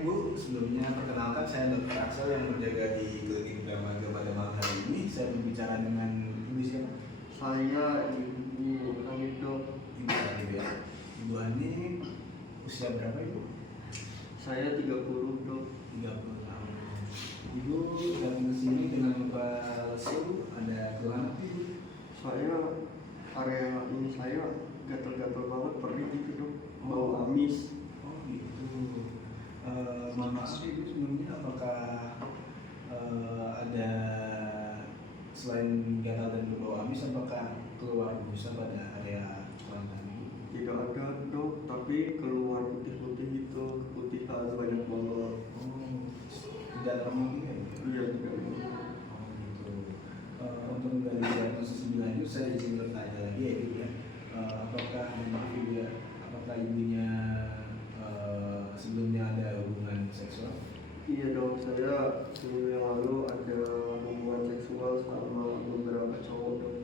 Ibu, sebelumnya perkenalkan saya Dr. Axel yang berjaga di Klinik Dermaga pada malam hari ini. Saya berbicara dengan Ibu siapa? Saya Ibu Hani dok. Ibu Hani ya. Ibu Hani usia berapa Ibu? Saya 30 dok. 30 tahun. Ibu datang ke sini dengan luka lesu, ada keluhan apa Ibu? Saya area ini saya gatal-gatal banget perih gitu dok. Bau amis. Oh gitu. Mohon maaf Ibu sebelumnya, apakah ada selain gatal dan berbau amis, apakah keluar busa pada area kelangkaan Ibu? Tidak ada dok, tapi keluar putih-putih itu, keputihan banyak banget. Oh, tidak lemah juga ya? Iya tidak ada. Oh gitu. Untuk menggali diagnosis lebih lanjut, saya izin bertanya lagi ya Ibu ya. Apakah memang Ibu ya, apakah ibunya sebelumnya ada hubungan seksual? Iya dok, saya seminggu yang lalu ada hubungan seksual sama beberapa cowok dok.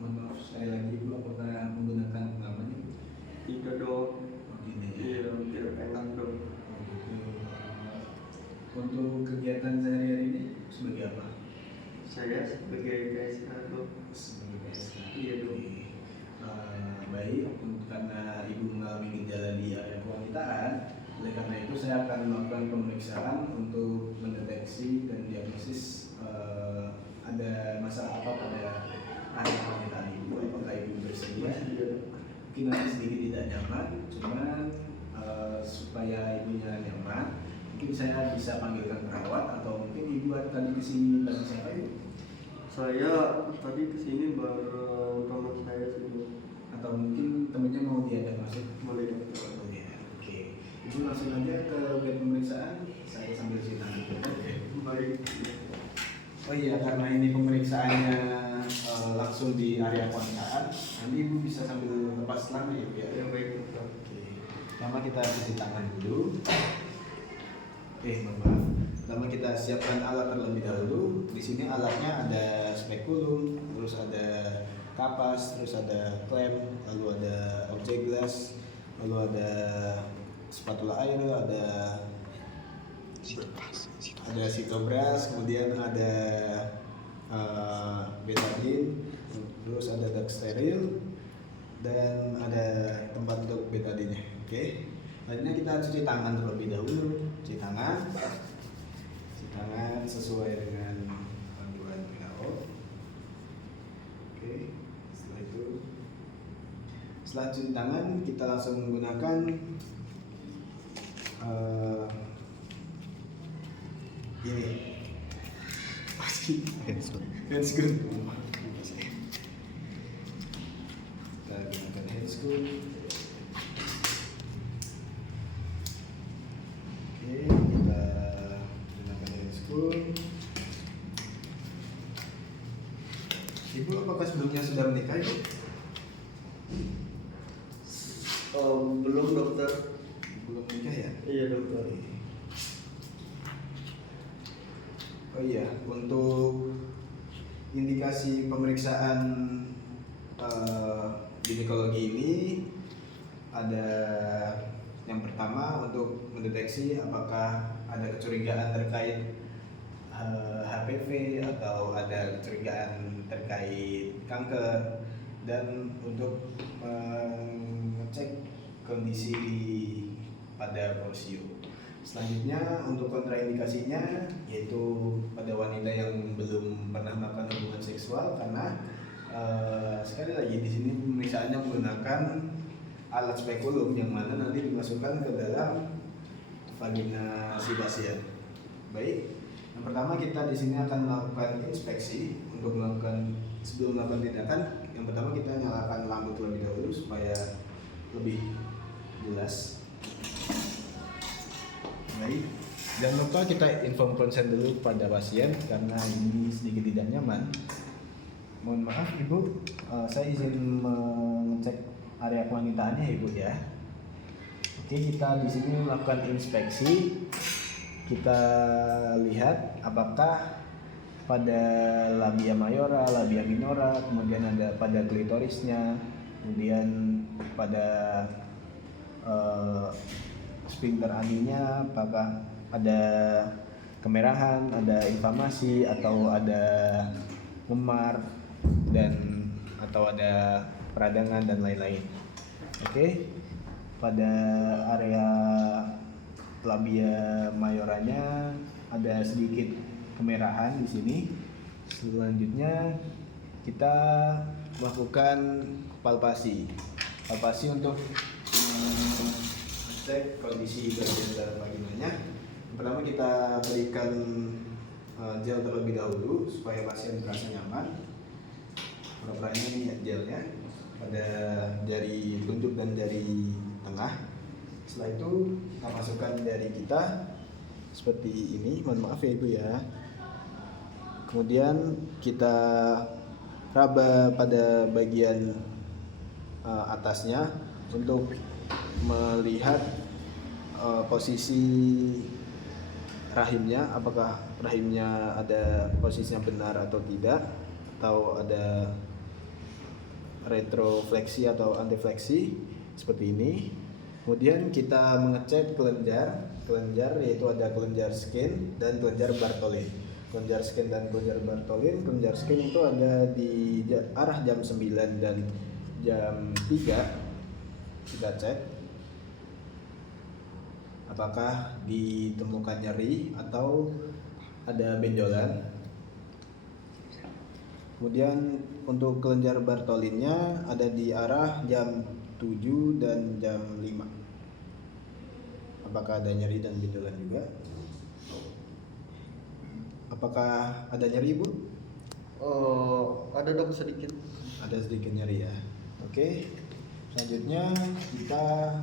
Mohon maaf sekali lagi Ibu, apakah menggunakan pengaman Ibu? Tidak dok. Oh gini ya. Iya tidak enak dok. Oh, gitu. Untuk kegiatan sehari-hari ini sebagai apa? Saya sebagai KSK dok. Sebagai PSK. Iya dok. Baik, karena Ibu mengalami gejala di area kewanitaan, oleh karena itu saya akan melakukan pemeriksaan untuk mendeteksi dan diagnosis ada masalah apa pada area kewanitaan Ibu. Apakah Ibu bersedia? Mungkin nanti sedikit tidak nyaman, cuman supaya ibunya nyaman, mungkin saya bisa panggilkan perawat atau mungkin Ibu tadi kesini bareng siapa Ibu? Saya tadi kesini bareng teman saya sih dok. Atau mungkin temennya mau diajak masuk? Boleh dok. Oh ya, oke. Ibu langsung aja ke bed pemeriksaan, saya sambil cerita dulu. Baik. Oh iya, karena ini pemeriksaannya langsung di area kewanitaan, nanti Ibu bisa sambil lepas celana ya Bu ya? Ya baik dok. Oke. Pertama kita cuci tangan dulu. Mohon maaf. Pertama kita siapkan alat terlebih dahulu. Di sini alatnya ada spekulum, terus ada kapas, terus ada klem, lalu ada objek glass, lalu ada spatula air, ada sitobras, kemudian ada betadine, terus ada dak steril, dan ada tempat untuk betadine. Oke. Selanjutnya kita cuci tangan terlebih dahulu. Cuci tangan sesuai dengan panduan WHO. Oke. Setelah cuci tangan, kita langsung menggunakan ini handscoon. Kita gunakan handscoon. Oke, kita gunakan handscoon. Ibu apakah sebelumnya sudah menikah Ibu? Belum dokter. Belum menikah ya? Iya dokter. Oh iya, untuk indikasi pemeriksaan ginekologi ini ada yang pertama untuk mendeteksi apakah ada kecurigaan terkait HPV atau ada kecurigaan terkait kanker, dan untuk mengecek kondisi pada porsio. Selanjutnya untuk kontraindikasinya yaitu pada wanita yang belum pernah melakukan hubungan seksual, karena sekali lagi di sini pemeriksaannya menggunakan alat spekulum yang mana nanti dimasukkan ke dalam vagina si pasien. Baik, yang pertama kita di sini akan melakukan inspeksi. Untuk melakukan sebelum melakukan tindakan, yang pertama kita nyalakan lampu terlebih dahulu supaya lebih jelas. Baik, jangan lupa kita inform konsen dulu kepada pasien karena ini sedikit tidak nyaman. Mohon maaf Ibu, saya izin mengecek area kewanitaannya Ibu ya. Oke, kita di sini melakukan inspeksi. Kita lihat apakah pada labia mayora, labia minora, kemudian ada pada klitorisnya, kemudian pada sphincter aninya apakah ada kemerahan, ada inflamasi, atau ada memar, dan atau ada peradangan dan lain-lain. Oke. Pada area labia majoranya ada sedikit kemerahan di sini. Selanjutnya kita melakukan palpasi untuk cek kondisi bagian dalam vaginanya. Pertama kita berikan gel terlebih dahulu supaya pasien merasa nyaman. Pura-puranya ini gelnya pada jari telunjuk dan jari tengah. Setelah itu kita masukkan jari kita seperti ini, mohon maaf ya Ibu ya. Kemudian kita raba pada bagian atasnya untuk melihat posisi rahimnya, apakah rahimnya ada posisinya benar atau tidak, atau ada retrofleksi atau antifleksi seperti ini. Kemudian kita mengecek kelenjar yaitu ada kelenjar skin dan kelenjar Bartholin. Kelenjar skin dan kelenjar Bartholin, kelenjar skin itu ada di arah jam 9 dan jam 3. Kita cek apakah ditemukan nyeri atau ada benjolan. Kemudian untuk kelenjar Bartholinnya ada di arah jam 7 dan jam 5. Apakah ada nyeri dan benjolan juga? Apakah ada nyeri, Bu? Ada dok sedikit. Ada sedikit nyeri ya. Oke. Selanjutnya kita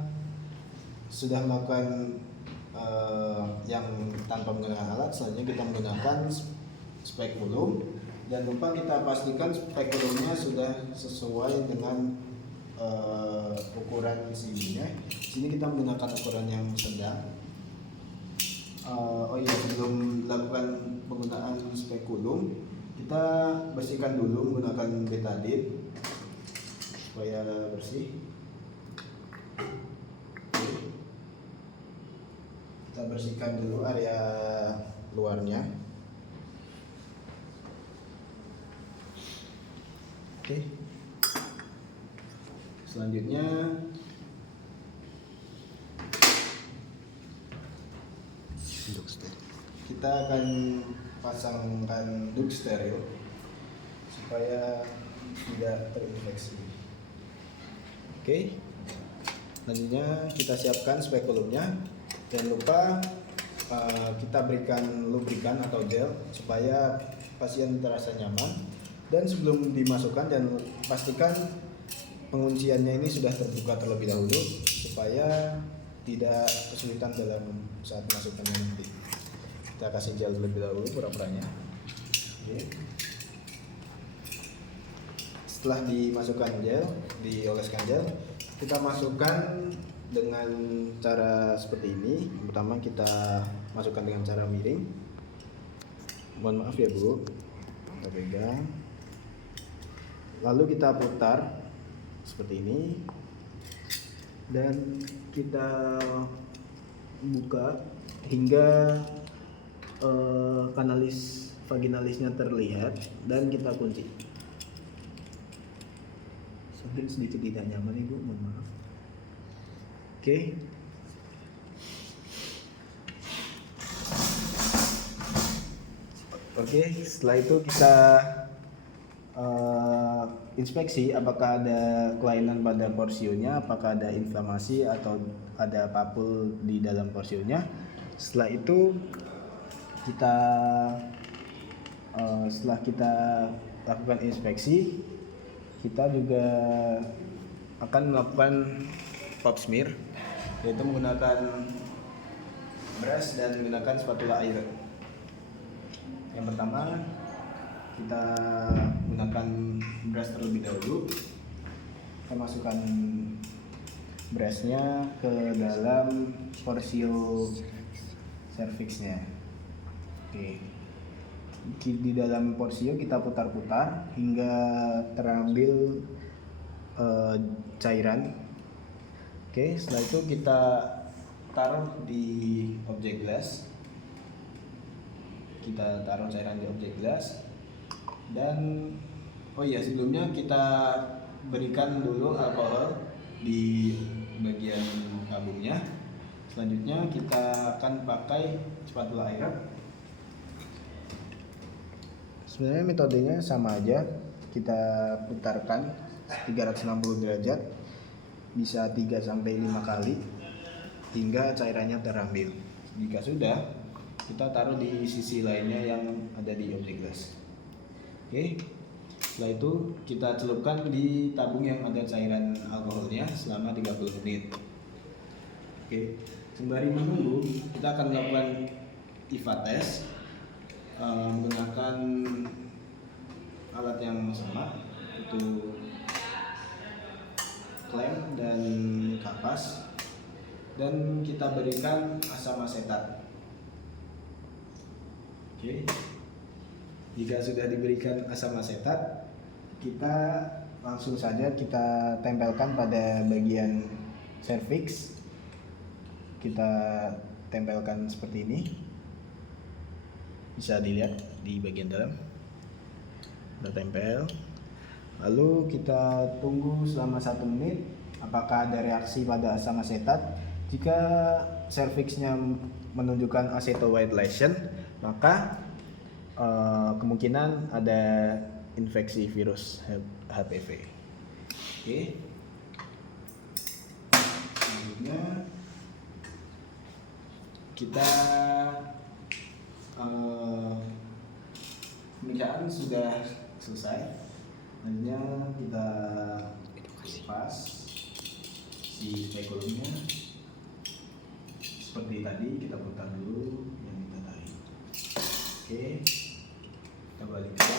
sudah melakukan yang tanpa menggunakan alat. Selanjutnya kita menggunakan spekulum. Jangan lupa kita pastikan spekulumnya sudah sesuai dengan ukuran sininya. Sini kita menggunakan ukuran yang sedang. Sebelum dilakukan penggunaan spekulum, kita bersihkan dulu menggunakan betadine supaya bersih. Kita bersihkan dulu area luarnya. Oke. Selanjutnya kita akan pasangkan duct steril supaya tidak terinfeksi. Oke. Selanjutnya kita siapkan spekulumnya. Jangan lupa kita berikan lubrikan atau gel supaya pasien terasa nyaman. Dan sebelum dimasukkan, dan pastikan pengunciannya ini sudah terbuka terlebih dahulu supaya tidak kesulitan dalam saat masukkannya nanti. Kita kasih gel terlebih dahulu pura-puranya. Oke. Setelah dimasukkan gel, dioleskan gel, kita masukkan dengan cara seperti ini. Pertama kita masukkan dengan cara miring. Mohon maaf ya Bu. Kita pegang. Lalu kita putar seperti ini dan kita buka hingga kanalis vaginalisnya terlihat dan kita kunci. Mungkin sedikit tidak nyaman Ibu, mohon maaf. Oke. Oke, setelah itu kita inspeksi apakah ada kelainan pada porsionya, apakah ada inflamasi atau ada papul di dalam porsionya. Setelah itu setelah kita lakukan inspeksi, kita juga akan melakukan pap smear, yaitu menggunakan brush dan menggunakan spatula air. Yang pertama kita gunakan brush terlebih dahulu. Kita masukkan brushnya ke dalam porsio cervixnya. Oke. Di dalam porsio kita putar-putar hingga terambil cairan. Oke, setelah itu kita taruh di objek gelas. Kita taruh cairan di objek gelas. Dan oh iya, sebelumnya kita berikan dulu alkohol di bagian tabungnya. Selanjutnya kita akan pakai spatula air. Sebenarnya metodenya sama aja. Kita putarkan 360 derajat bisa 3 sampai 5 kali hingga cairannya terambil. Jika sudah, kita taruh di sisi lainnya yang ada di objek gelas. Oke. Setelah itu kita celupkan di tabung yang ada cairan alkoholnya selama 30 menit. Oke. Sembari menunggu, kita akan melakukan IVA test menggunakan alat yang sama, itu klem dan kapas, dan kita berikan asam asetat. Oke. Jika sudah diberikan asam asetat, kita langsung saja kita tempelkan pada bagian serviks. Kita tempelkan seperti ini. Bisa dilihat di bagian dalam. Kita tempel. Lalu kita tunggu selama 1 menit apakah ada reaksi pada asam asetat. Jika serviksnya menunjukkan aceto white lesion, maka kemungkinan ada infeksi virus HPV. Oke. Selanjutnya kita pemeriksaan sudah selesai. Selanjutnya kita lepas si spekulumnya. Seperti tadi, kita putar dulu yang kita tarik. Oke, kita balikkan.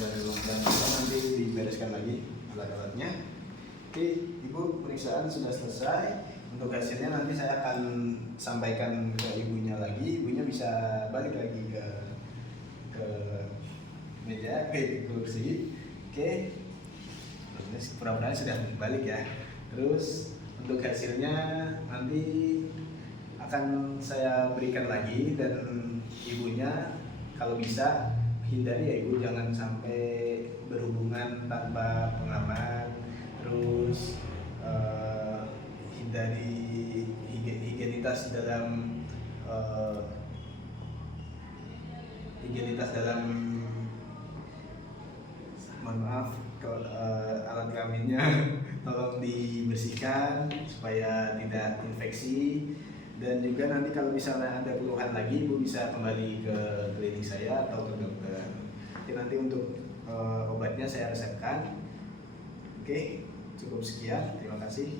Dan nanti dibereskan lagi alat-alatnya. Oke, Ibu, pemeriksaan sudah selesai. Untuk hasilnya nanti saya akan sampaikan ke ibunya lagi. Ibunya bisa balik lagi ke meja, ke kursi. Oke, pura-pura sudah balik ya. Terus untuk hasilnya nanti akan saya berikan lagi, dan ibunya kalau bisa hindari ya Ibu, jangan sampai berhubungan tanpa pengaman. Terus hindari higienitas dalam mohon maaf, alat kelaminnya tolong dibersihkan supaya tidak infeksi. Dan juga nanti kalau misalnya ada keluhan lagi, Ibu bisa kembali ke klinik saya atau ke dokter. Oke, nanti untuk obatnya saya resepkan. Oke, cukup sekian, terima kasih.